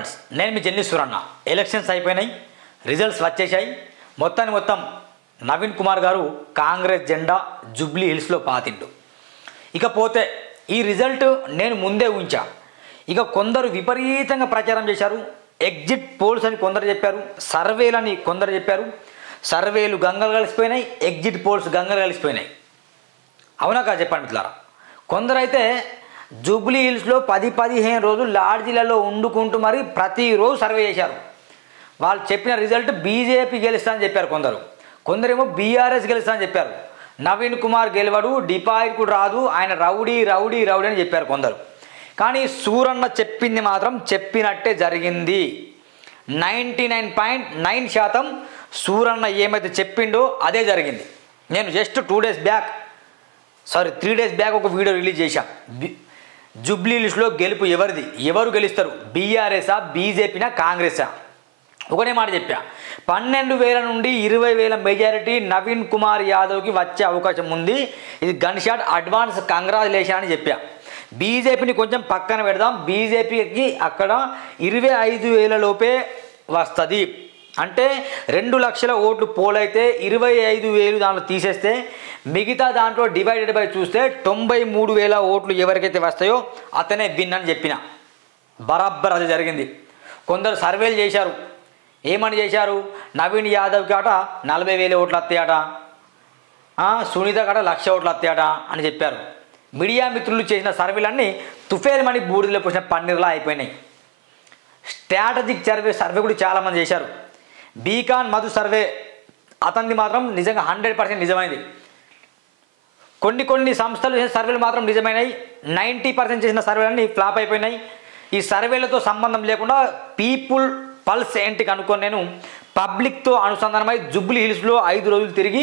Friends, నేను మీ journey Suranna. Elections అయిపోయినాయి, results వచ్చేసాయి. మొత్తం నవీన్ కుమార్ గారు కాంగ్రెస్ జెండా జూబ్లీ హిల్స్లో పాతిండు. ఇకపోతే ఈ రిజల్ట్ నేను ముందే ఉంచా. ఇక కొందరు విపరీతంగా ప్రచారం చేశారు. ఎగ్జిట్ పోల్స్ అని కొందరు చెప్పారు, సర్వేలని కొందరు చెప్పారు. సర్వేలు గంగలు కలిసిపోయినాయి, ఎగ్జిట్ పోల్స్ గంగలు కలిసిపోయినాయి. అవునా కాదు చెప్పండి మిత్రులారా. కొందరైతే జూబ్లీ హిల్స్లో 10-15 రోజులు లాడ్జీలలో వండుకుంటూ మరి ప్రతిరోజు సర్వే చేశారు. వాళ్ళు చెప్పిన రిజల్ట్ బీజేపీ గెలుస్తా అని చెప్పారు. కొందరేమో బీఆర్ఎస్ గెలుస్తా అని చెప్పారు. నవీన్ కుమార్ గెలవడు, డిపాజిట్ కూడా రాదు, ఆయన రౌడీ అని చెప్పారు కొందరు. కానీ సూరన్న చెప్పింది మాత్రం చెప్పినట్టే జరిగింది. 99.9% సూరన్న ఏమైతే చెప్పిండో అదే జరిగింది. నేను జస్ట్ 3 డేస్ బ్యాక్ ఒక వీడియో రిలీజ్ చేశాం. జూబ్లీ హిల్స్లో గెలుపు ఎవరిది, ఎవరు గెలుస్తారు, బీఆర్ఎస్ఆ, బీజేపీనా, కాంగ్రెసా? ఒకటే మాట చెప్పా, 12,000 నుండి 20,000 మెజారిటీ నవీన్ కుమార్ యాదవ్కి వచ్చే అవకాశం ఉంది. ఇది గన్ షాట్, అడ్వాన్స్ కంగ్రాచులేషన్ అని చెప్పా. బీజేపీని కొంచెం పక్కన పెడదాం, బీజేపీకి అక్కడ 25,000 లోపే వస్తుంది. అంటే 2 లక్షల ఓట్లు పోలైతే 25,000 దాంట్లో తీసేస్తే మిగతా దాంట్లో డివైడెడ్ బై చూస్తే 93,000 ఓట్లు ఎవరికైతే వస్తాయో అతనే విన్ అని చెప్పిన. బరాబర్ అది జరిగింది. కొందరు సర్వేలు చేశారు. ఏమని చేశారు, నవీన్ యాదవ్కి అట 40,000 ఓట్లు వస్తాయట, సునీత కట 1,00,000 ఓట్లు వస్తాయట అని చెప్పారు. మీడియా మిత్రులు చేసిన సర్వేలన్నీ తుఫేల్మని బూడిదలో పోసిన పన్నీర్లా అయిపోయినాయి. స్ట్రాటజిక్ సర్వే కూడా చాలామంది చేశారు. బీకాన్ మధు సర్వే అతనిది మాత్రం నిజంగా 100% నిజమైంది. కొన్ని సంస్థలు చేసిన సర్వేలు మాత్రం నిజమైనాయి. 90% చేసిన సర్వేలన్నీ ఫ్లాప్ అయిపోయినాయి. ఈ సర్వేలతో సంబంధం లేకుండా పీపుల్ పల్స్ ఏంటి కనుక్కొని నేను పబ్లిక్తో అనుసంధానమై జూబ్లీ హిల్స్లో 5 రోజులు తిరిగి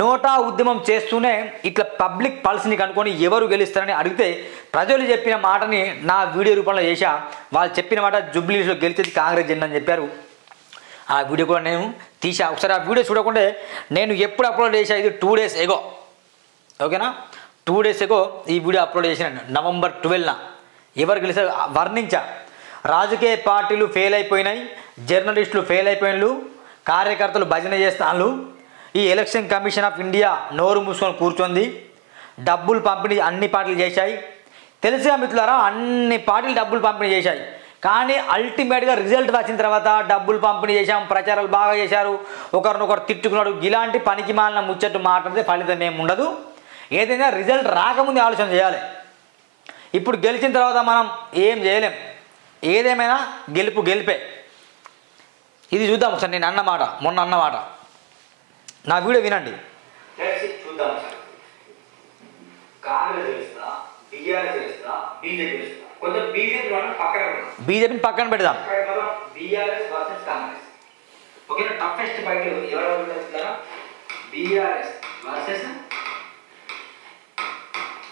నోటా ఉద్యమం చేస్తూనే ఇట్లా పబ్లిక్ పల్స్ని కనుక్కొని ఎవరు గెలుస్తారని అడిగితే ప్రజలు చెప్పిన మాటని నా వీడియో రూపంలో చేశా. వాళ్ళు చెప్పిన మాట జూబ్లీ హిల్స్లో గెలిచేది కాంగ్రెస్ జెండా అని చెప్పారు. ఆ వీడియో కూడా నేను తీసా. ఒకసారి ఆ వీడియో చూడకుంటే నేను ఎప్పుడు అప్లోడ్ చేసా, ఇది 2 డేస్ ఎగో, ఓకేనా, 2 డేస్ ఎగో ఈ వీడియో అప్లోడ్ చేసిన. నవంబర్ 12న ఎవరు గెలిచారు వర్ణించా. రాజకీయ పార్టీలు ఫెయిల్ అయిపోయినాయి, జర్నలిస్టులు ఫెయిల్ అయిపోయినారు, కార్యకర్తలు భజన చేస్తాను, ఈ ఎలక్షన్ కమిషన్ ఆఫ్ ఇండియా నోరు మూసుకొని కూర్చొంది, డబ్బులు పంపిణీ అన్ని పార్టీలు చేశాయి. తెలిసిగా మిత్రులారా, అన్ని పార్టీలు డబ్బులు పంపిణీ చేశాయి. కానీ అల్టిమేట్గా రిజల్ట్ వచ్చిన తర్వాత డబ్బులు పంపిణీ చేశాం, ప్రచారాలు బాగా చేశారు, ఒకరినొకరు తిట్టుకున్నాడు, ఇలాంటి పనికి మాలిన ముచ్చట్టు మాట్లాడితే ఫలితం ఏమి ఉండదు. ఏదైనా రిజల్ట్ రాకముందే ఆలోచన చేయాలి. ఇప్పుడు గెలిచిన తర్వాత మనం ఏం చేయలేం. ఏదేమైనా గెలిపే. ఇది చూద్దాం ఒకసారి. నేను అన్నమాట, మొన్న అన్నమాట, నా వీడియో వినండి. చూద్దాం బీజేపీని పక్కన పెడదాం. Toughest fight BRS versus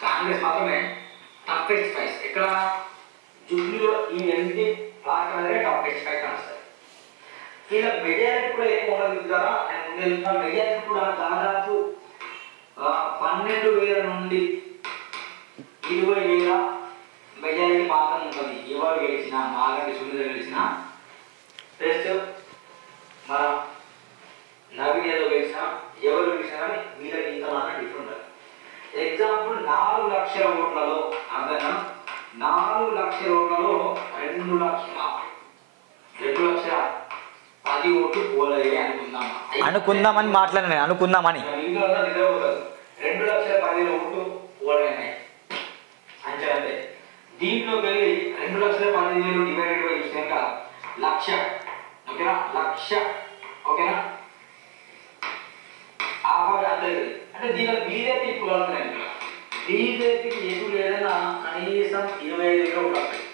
Congress మాత్రమే టఫెస్ట్ ఫైట్. ఇక్కడ జూబ్లీలో ఈ 8 పార్టీలే టఫెస్ట్ ఫైట్ నడుస్తాయి. ఇలా మెజారిటీ కూడా ఎక్కువ ఉండదు కదా. మెజారిటీ కూడా దాదాపు 12,000 నుండి 20,000 మెజారిటీ మాత్రం ఉంటుంది. ఎవరు గెలిచినా, మాగంటి సునీత గెలిచినా, ప్లస్ మన నవీన్ యాదవ్ గెలిచినా, ఎవరు గెలిచినా కానీ వీళ్ళకి ఇంత మాత్రం డిఫరెంట్. ఎగ్జాంపుల్ 4 లక్షల ఓట్లలో అర్థనా, 4 లక్షల ఓట్లలో 2,10,000 ఓట్లు పోలే అనుకుందామని మాట్లాడినా. అనుకుందామని 2,10,000 ఓట్లు పోలైనాయి అంతే. దీంట్లోకి వెళ్ళి 2,10,000 డివైడెడ్ బై చూసాక 1,00,000, ఓకేనా, 1,00,000, ఓకేనా, అంతే. అంటే దీంట్లో బీజేపీ ఇప్పుడు వస్తున్నాయి. బీజేపీకి ఎప్పుడు లేదన్నా కనీసం 25,000 వస్తాయి.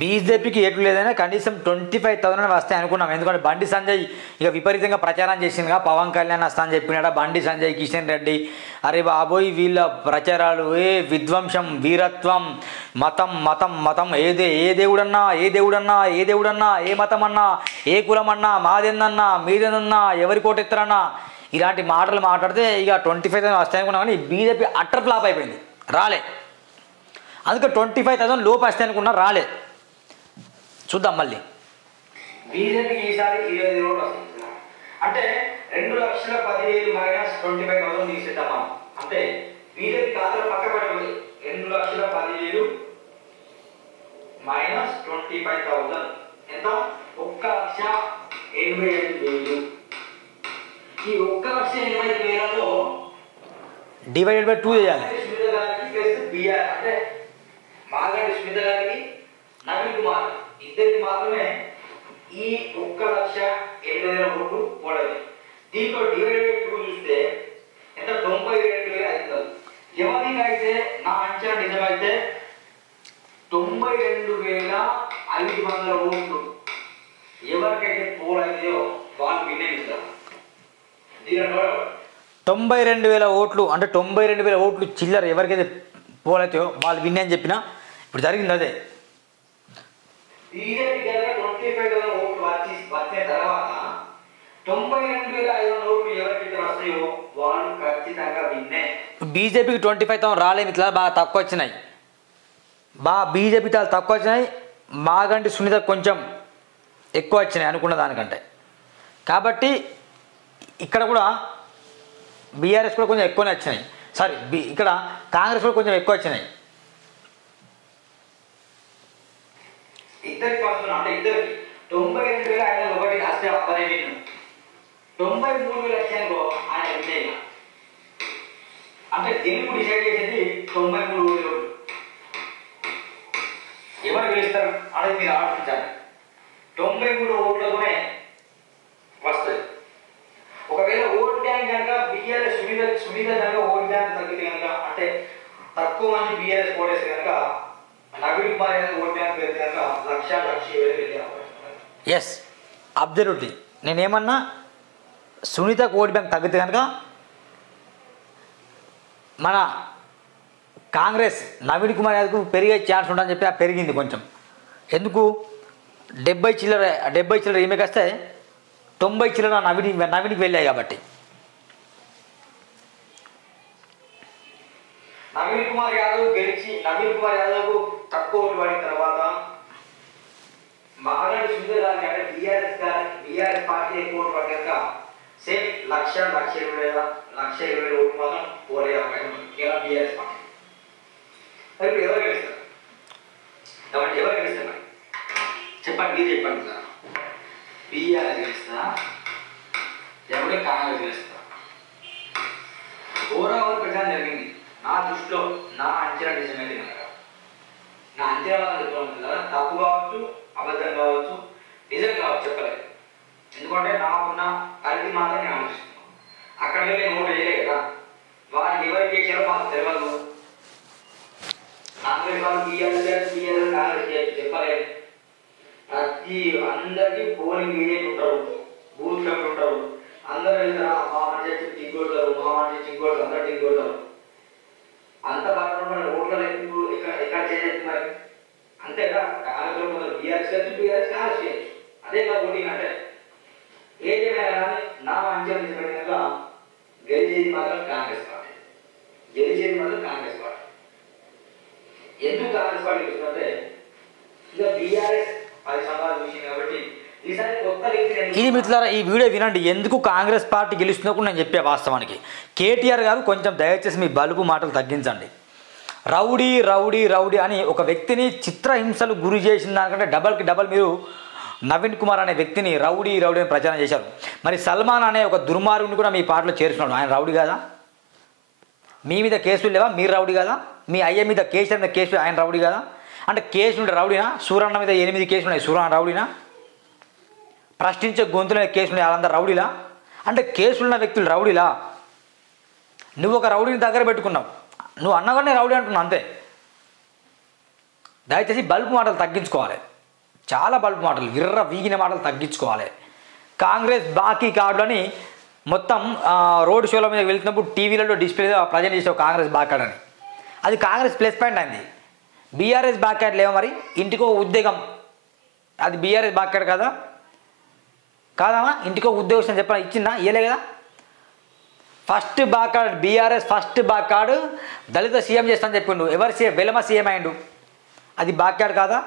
బీజేపీకి ఎటు లేదైనా కనీసం 25,000 వస్తాయి అనుకున్నాం. ఎందుకంటే బండి సంజయ్ ఇక విపరీతంగా ప్రచారం చేసిందిగా, పవన్ కళ్యాణ్ వస్తా అని చెప్పినాడా, బండి సంజయ్, కిషన్ రెడ్డి, అరే బాబోయ్ వీళ్ళ ప్రచారాలు, విధ్వంసం, వీరత్వం, మతం మతం మతం, ఏ దేవుడన్నా, ఏ మతం అన్నా, ఏ కులం అన్నా, మాదేందన్నా, మీదేందన్నా, ఎవరి కోటెత్తారన్నా, ఇలాంటి మాటలు మాట్లాడితే ఇక 25,000 వస్తాయి అనుకున్నాం. కానీ బీజేపీ అట్టర్ ఫ్లాప్ అయిపోయింది, రాలే. అందుకే 25,000 లోపు వస్తాయి అనుకున్నా, రాలే. చూద్దాం మళ్ళీ. బీజేపీకి ఈసారి 25 ఓట్లు వస్తుంది. అంటే 2,10,000 మైనస్ 25,000 తీసేద్దాం మనం. అంటే బీజేపీ ఖాతాలో పక్క పడిపోయి 2,10,000 మైనస్ 25,000 ఎంత? 1,85,000. ఈ 1,85,000లో డివైడెడ్ బై 2 చేయాలి. సునీత గారికి ప్లస్ బిఆర్ అంటే మాగంటి సునీత గారికి నవీన్ కుమార్ ఇద్దరికి మాత్రమే ఈ 1,80,000 ఓట్లు పోలేదు. దీంట్లో డివైడెడ్ బై 2 చూస్తే ఎంత? 92,500. ఎవరికి అయితే నా అంచనా నిజమైతే 92,500 ఓట్లు ఎవరికైతే పోలైతాయో వాళ్ళు వినియోగిస్తారు. 92,000 ఓట్లు అంటే 92,000 ఓట్లు చిల్లర ఎవరికైతే పోలైతాయో వాళ్ళు విన్ అని చెప్పిన ఇప్పుడు జరిగింది అదే. బీజేపీ 25,000 ఓట్లు వచ్చిన తర్వాత 92,500 ఓట్లు ఎవరికైతే వస్తాయో వాళ్ళు ఖచ్చితంగా విన్నే. బీజేపీకి 25,000 రాలేదు, ఇట్లా బాగా తక్కువ వచ్చినాయి. బీజేపీ చాలా తక్కువ వచ్చినాయి. మాగంటి సునీత కొంచెం ఎక్కువ వచ్చినాయి అనుకున్న దానికంటే. కాబట్టి ఇక్కడ కూడా బీఆర్ఎస్ కూడా కొంచెం ఎక్కువనే వచ్చినాయి. సారీ, ఇక్కడ కాంగ్రెస్ కూడా కొంచెం ఎక్కువ వచ్చినాయి. ఇద్దరికి వస్తున్నా అంటే ఇద్దరికి 92,501 వస్తే అబ్బాయి విన్ను. 93,000 వచ్చానుకో ఆయన విజయ. అంటే గెలుపు డిసైడ్ చేసేది 93,000 ఓట్లు. ఎవరు గెలుస్తారు అనేది మీరు ఆలోచించాలి. 93 ఓట్లతోనే వస్తుంది. ఒకవేళ ఓట్ బ్యాంక్ కనుక బీఆర్ఎస్ సునీత కనుక ఓట్ బ్యాంక్ తగ్గితే కనుక అంటే తక్కువ మంది బీఆర్ఎస్ ఓటేస్తే కనుక నవీన్ కుమార్ ఓట్ బ్యాంక్ పెడితే కనుక 1,00,000 ఎస్ అబ్జర్వ్లీ. నేనేమన్నా సునీతకు ఓట్ బ్యాంక్ తగ్గితే కనుక మన కాంగ్రెస్ నవీన్ కుమార్ యాదవ్కు పెరిగే ఛాన్స్ ఉంటుందని చెప్పి పెరిగింది కొంచెం. ఎందుకు? 70 చిల్లర ఈమెకి వస్తే 90 చిల్లర నవీన్కి వెళ్ళాయి కాబట్టి. నవీన్ కుమార్ యాదవ్ తక్కువ ఓట్లు పడిన తర్వాత మాగంటి సునీత గారికి అంటే బీఆర్ఎస్ పార్టీ ఎక్కువ ఓట్లు పడ్డాక సేమ్ 1,20,000 ఓట్లు మాత్రం పోలే అవకాశం కేవలం బీఆర్ఎస్ పార్టీ. ఇప్పుడు ఎవరు గెలుస్తారు కాబట్టి ఎవరు గెలుస్తారు చెప్పండి, మీరు చెప్పండి సార్. బీఆర్ఎస్ గెలుస్తా ఎవడే కాంగ్రెస్ గెలుస్తా? ఓవరాల్ ప్రచారం జరిగింది. నా దృష్టిలో నా అంచనా నిజమైతే కనుక నా అంచనా చెప్తుంది కదా, తప్పు కావచ్చు, అబద్ధం కావచ్చు, నిజం కావచ్చు, చెప్పలేదు. ఎందుకంటే నాకున్న పరిధి మాత్రం నేను ఆలోచిస్తున్నాను. అక్కడ నేను ఓటు చేయలేదు కదా, వారికి ఎవరికి చేశారో మాకు తెలియదు. కాంగ్రెస్ వాళ్ళు బీఆర్ఎస్ కాంగ్రెస్ చెప్పలేదు. ప్రతి అందరికీ పోలింగ్ ఏజెంట్ ఉంటారు, బూత్ కమిటీ ఉంటారు. అందరూ వెళ్తారా మా మనిషి టిగ్గొడతారు, మా మనిషి టిగ్గొడతారు, అందరూ టిగ్గొడతారు. అంత బాగా ఓట్ల ఎక్కడ చేసేది మరి అంతేగా. కాంగ్రెస్ కొందరు బీఆర్ఎస్ కాంగ్రెస్ చేయొచ్చు, అదే కదా ఓటింగ్ అంటే. ఏదైనా కానీ నా అంచనా నిజంగా గెలిచేది మాత్రం కాంగ్రెస్ పార్టీ. ఎందుకు కాంగ్రెస్ పార్టీ వస్తుందంటే ఇక బీఆర్ఎస్ 10 సంవత్సరాలు చూసింది కాబట్టి ఈసారి కొత్త వ్యక్తి. ఇది మిత్రులారా, ఈ వీడియో వినండి. ఎందుకు కాంగ్రెస్ పార్టీ గెలుస్తుందో కూడా నేను చెప్పే. వాస్తవానికి కేటీఆర్ గారు కొంచెం దయచేసి మీ బలుపు మాటలు తగ్గించండి. రౌడీ రౌడీ రౌడీ అని ఒక వ్యక్తిని చిత్రహింసలు గురి చేసిన దానికంటే డబల్ మీరు నవీన్ కుమార్ అనే వ్యక్తిని రౌడీ రౌడీ అని ప్రచారం చేశారు. మరి సల్మాన్ అనే ఒక దుర్మార్గుని కూడా మీ పార్టీలో చేర్చున్నాడు. ఆయన రౌడీ కాదా? మీ మీద కేసులు లేవా? మీరు రౌడీ కాదా? మీ అయ్య మీద కేసీఆర్ మీద కేసులు, ఆయన రౌడీ కాదా? అంటే కేసులు ఉండే రౌడీనా? సూరన్న మీద 8 కేసులు ఉన్నాయి, సూరన్న రౌడీనా? ప్రశ్నించే గొంతుల మీద కేసులు ఉన్నాయి, వాళ్ళందరూ రౌడీలా? అంటే కేసులున్న వ్యక్తులు రౌడీలా? నువ్వు ఒక రౌడీని దగ్గర పెట్టుకున్నావు, నువ్వు అన్నగానే రౌడీ అంటున్నావు అంతే. దయచేసి బల్బు మాటలు తగ్గించుకోవాలి. చాలా బల్బు మాటలు, విర్ర వీగిన మాటలు తగ్గించుకోవాలి. కాంగ్రెస్ బాకీ కార్డులని మొత్తం రోడ్ షోల మీద వెళ్తున్నప్పుడు టీవీలలో డిస్ప్లే ప్రజెంట్ చేసావు కాంగ్రెస్ బాకీ కార్డు అని. అది కాంగ్రెస్ ప్లస్ పాయింట్ అయింది. బీఆర్ఎస్ బాకీ కార్డు లేవా? మరి ఇంటికో ఉద్యోగం, అది బీఆర్ఎస్ బాకీ కార్డు కదా? కాదమ్మా, ఇంటికో ఉద్యోగం చెప్పాలి, ఇచ్చిందా? ఇవ్వలే కదా. ఫస్ట్ బాకీ కార్డు బీఆర్ఎస్ ఫస్ట్ బాకీ కార్డు దళిత సీఎం చేస్తానని చెప్పిండు. ఎవరు సీఎం? వెలమ సీఎం అయిండు. అది బాకీ కార్డు కాదా?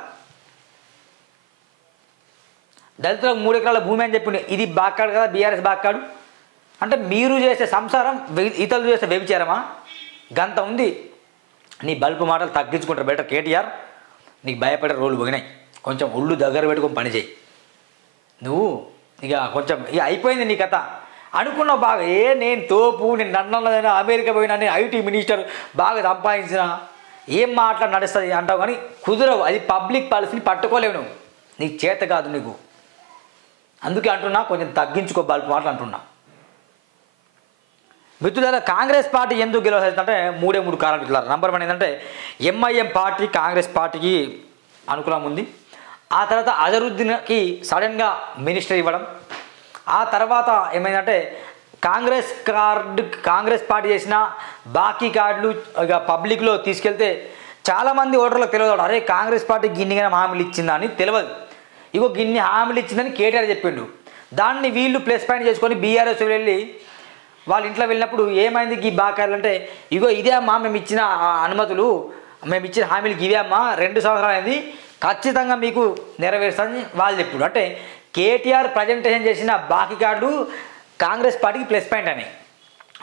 దళితులకు 3 ఎకరాల భూమి అని చెప్పిండు. ఇది బాక్కాడు కదా, బీఆర్ఎస్ బాక్కాడు. అంటే మీరు చేసే సంసారం ఇతరులు చేసే వ్యభిచారమా? గంత ఉంది. నీ బల్బు మాటలు తగ్గించుకుంటారు బెటర్. కేటీఆర్ నీకు భయపడే రోజులు పోయినాయి. కొంచెం ఒళ్ళు దగ్గర పెట్టుకొని పని చేయి. నువ్వు ఇక కొంచెం ఇక అయిపోయింది నీ కథ. అనుకున్నావు బాగా, నేను తోపు, నేను నన్నదైనా అమెరికా పోయినా, నేను ఐటీ మినిస్టర్ బాగా సంపాదించిన, ఏం మాట్లాడి నడుస్తుంది అంటావు. కానీ కుదరవు. అది పబ్లిక్ పాలసీని పట్టుకోలేవు నువ్వు. నీకు చేత కాదు నీకు. అందుకే అంటున్నా, కొంచెం తగ్గించుకో బల్బు మాటలు అంటున్నా. మిత్రులారా, కాంగ్రెస్ పార్టీ ఎందుకు గెలవాల్సిందంటే 3 కారణాలు మిత్రులారా. నంబర్ 1 ఏంటంటే ఎంఐఎం పార్టీ కాంగ్రెస్ పార్టీకి అనుకూలం ఉంది. ఆ తర్వాత అజరుద్దీన్కి సడన్గా మినిస్టర్ ఇవ్వడం. ఆ తర్వాత ఏమైందంటే కాంగ్రెస్ పార్టీ చేసిన బాకీ కార్డులు ఇక పబ్లిక్లో తీసుకెళ్తే చాలామంది ఓటర్లకు తెలియదు. అరే కాంగ్రెస్ పార్టీ గిన్నిగా హామీలు ఇచ్చిందా అని తెలియదు. ఇగో గిన్ని హామీలు ఇచ్చిందని కేటీఆర్ చెప్పిండు. దాన్ని వీళ్ళు ప్లస్ పాయింట్ చేసుకొని బీఆర్ఎస్ వెళ్ళి వాళ్ళ ఇంట్లో వెళ్ళినప్పుడు ఏమైంది ఈ బాకాయలు అంటే, ఇగో ఇదే అమ్మా మేము ఇచ్చిన అనుమతులు, మేము ఇచ్చిన హామీలు ఇవే అమ్మా, 2 సంవత్సరాలు అయింది, ఖచ్చితంగా మీకు నెరవేరుస్తుందని వాళ్ళు చెప్పుడు. అంటే కేటీఆర్ ప్రజెంటేషన్ చేసిన బాకీ కార్డులు కాంగ్రెస్ పార్టీకి ప్లస్ పాయింట్ అని.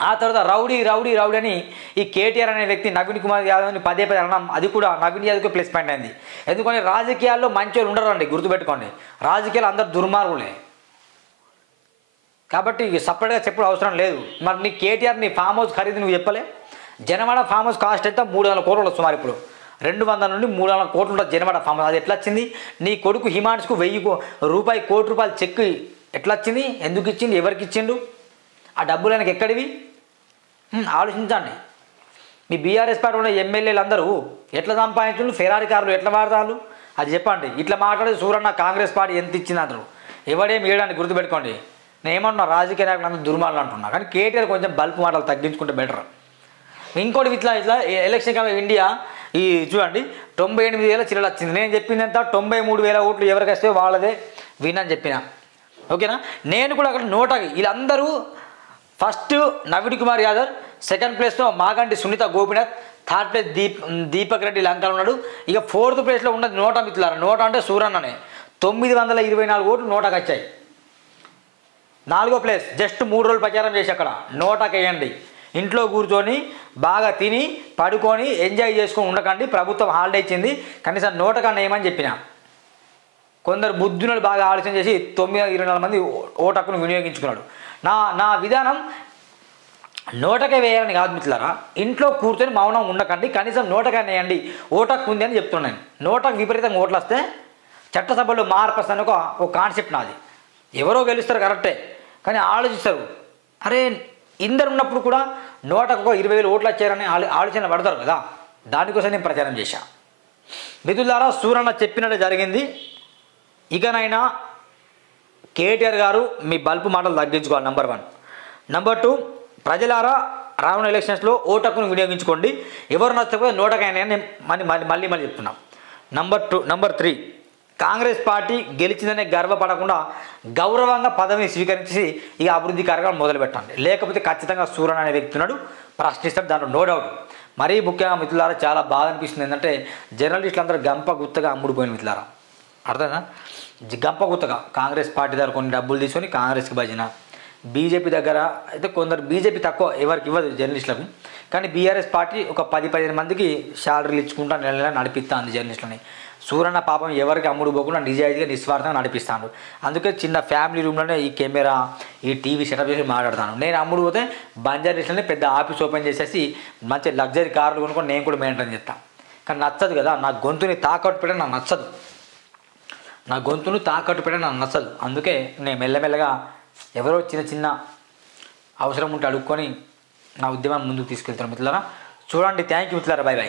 ఆ తర్వాత రౌడీ రౌడీ రౌడీ అని ఈ కేటీఆర్ అనే వ్యక్తి నవీన్ కుమార్ యాదవ్ని పదే అనడం, అది కూడా నవీన్ యాదవ్కి ప్లస్ పాయింట్ అయింది. ఎందుకంటే రాజకీయాల్లో మంచోళ్ళు ఉండరు అండి, గుర్తుపెట్టుకోండి. రాజకీయాలు అందరు దుర్మార్గులే. కాబట్టి సపరేట్గా చెప్పడం అవసరం లేదు. మరి నీ కేటీఆర్ నీ ఫామ్ హౌస్ ఖరీదు నువ్వు చెప్పలే. జనవాడ ఫామ్ హౌస్ కాస్ట్ ఎంత 300 కోట్లు సుమారు. ఇప్పుడు 200 నుండి 300 కోట్లు ఉంటుంది జనవాడ ఫామ్ హౌస్. అది ఎట్లా వచ్చింది? నీ కొడుకు హిమాన్స్కు 1000 కోటి రూపాయలు చెక్ ఎట్లా వచ్చింది? ఎందుకు ఇచ్చిండు? ఎవరికి ఇచ్చిండు? ఆ డబ్బులు ఆయనకి ఎక్కడివి? ఆలోచించండి. మీ బీఆర్ఎస్ పార్టీ ఉన్న ఎమ్మెల్యేలు అందరూ ఎట్లా సంపాదించు, ఫెరారీ కార్లు ఎట్లా వాడతారు అది చెప్పండి. ఇట్లా మాట్లాడే సూరన్న కాంగ్రెస్ పార్టీ ఎంత ఇచ్చింది అందరూ ఎవడేమి వేయడానికి గుర్తుపెట్టుకోండి. నేను ఏమన్నా రాజకీయ నాయకులు అందరూ దుర్మార్గులు అంటున్నా. కానీ కేటీఆర్ కొంచెం బల్బు మాటలు తగ్గించుకుంటే బెటర్. ఇంకోటి ఇట్లా ఎలక్షన్ కమిషన్ ఇండియా ఈ చూడండి 98,000 చిల్లలు వచ్చింది. నేను చెప్పింది ఎంత? 93,000 ఓట్లు ఎవరికి వస్తే వాళ్ళదే వినని చెప్పిన. ఓకేనా? నేను కూడా అక్కడ నోటాకి వీళ్ళందరూ ఫస్ట్ నవీన్ కుమార్ యాదవ్, సెకండ్ ప్లేస్లో మాగంటి సునీత గోపినాథ్, థర్డ్ ప్లేస్ దీపక్ రెడ్డి లంకలు ఉన్నాడు. ఇక 4th ప్లేస్లో ఉన్నది నోటా మిత్రులారా. నోటా అంటే సూరన్ననే. 924 ఓట్లు నోటాకి వచ్చాయి. 4వ ప్లేస్ జస్ట్ 3 రోజులు ప్రచారం చేసి అక్కడ నోటాకి వేయండి. ఇంట్లో కూర్చొని బాగా తిని పడుకొని ఎంజాయ్ చేసుకొని ఉండకండి. ప్రభుత్వం హాలిడే ఇచ్చింది, కనీసం నోటకన్నా ఏమని చెప్పిన. కొందరు బుద్ధులను బాగా ఆలోచన చేసి 924 మంది ఓటు హక్కును వినియోగించుకున్నాడు. నా విధానం నోటకే వేయాలని కాదు మిత్రులారా. ఇంట్లో కూర్చొని మౌనం ఉండకండి, కనీసం నోటకన్నా వేయండి. ఓటు హక్కు ఉంది అని చెప్తున్నాను. నోటకు విపరీతంగా ఓట్లు వస్తే చట్టసభలో మార్పు వస్తాను ఒక కాన్సెప్ట్ నాది. ఎవరో గెలుస్తారు కరెక్టే, కానీ ఆలోచిస్తారు. అరే ఇందరు ఉన్నప్పుడు కూడా నోటకు 20,000 ఓట్లు వచ్చారని ఆలోచన పడతారు కదా. దానికోసం నేను ప్రచారం చేశా. మిత్రులారా, సూరన్న చెప్పినట్టు జరిగింది. ఇకనైనా కేటీఆర్ గారు మీ బల్బు మాటలు తగ్గించుకోవాలి. నంబర్ 1. నంబర్ 2, ప్రజలారా రానున్న ఎలక్షన్స్లో ఓటు హక్కును వినియోగించుకోండి. ఎవరు నచ్చకపోతే నోటకైనా మళ్ళీ చెప్తున్నాం. నంబర్ 3, కాంగ్రెస్ పార్టీ గెలిచిందనే గర్వపడకుండా గౌరవంగా పదవిని స్వీకరించి ఇక అభివృద్ధి కార్యక్రమం మొదలుపెట్టండి. లేకపోతే ఖచ్చితంగా సూరన్ అనే వ్యక్తి ఉన్నాడు, ప్రశ్నిస్తాడు, దాంట్లో నో డౌట్. మరీ ముఖ్యంగా మిత్రులారా చాలా బాధ అనిపిస్తుంది ఏంటంటే జర్నలిస్టులు అందరూ గంప గుత్తగా అమ్ముడుపోయిన మిత్రులారా. అర్థమైనా? గంప గుత్తగా కాంగ్రెస్ పార్టీ దగ్గర కొన్ని డబ్బులు తీసుకొని కాంగ్రెస్కి భజన, బీజేపీ దగ్గర అయితే కొందరు బీజేపీ తక్కువ ఎవరికి ఇవ్వదు జర్నలిస్టులకు, కానీ బీఆర్ఎస్ పార్టీ ఒక 10-15 మందికి శాలరీలు ఇచ్చుకుంటా నెల నడిపిస్తుంది జర్నలిస్టులని. సూరన్న పాపం ఎవరికి అమ్ముడు పోకుండా నిజాయితీగా నిస్వార్థంగా నడిపిస్తాడు. అందుకే చిన్న ఫ్యామిలీ రూమ్లోనే ఈ కెమెరా ఈ టీవీ సెటప్ చేసి మాట్లాడతాను. నేను అమ్ముడు పోతే బంజారీస్లోనే పెద్ద ఆఫీస్ ఓపెన్ చేసేసి మంచి లగ్జరీ కార్లు కొనుక్కొని నేను కూడా మెయింటైన్ చేస్తాను. కానీ నచ్చదు కదా, నా గొంతుని తాకట్టు పెట్టడం నాకు నచ్చదు. అందుకే నేను మెల్లమెల్లగా ఎవరో చిన్న అవసరం ఉంటే అడుక్కొని నా ఉద్యమాన్ని ముందుకు తీసుకెళ్తాను మిత్రులారా. చూడండి. థ్యాంక్ యూ మిత్రులారా. బై.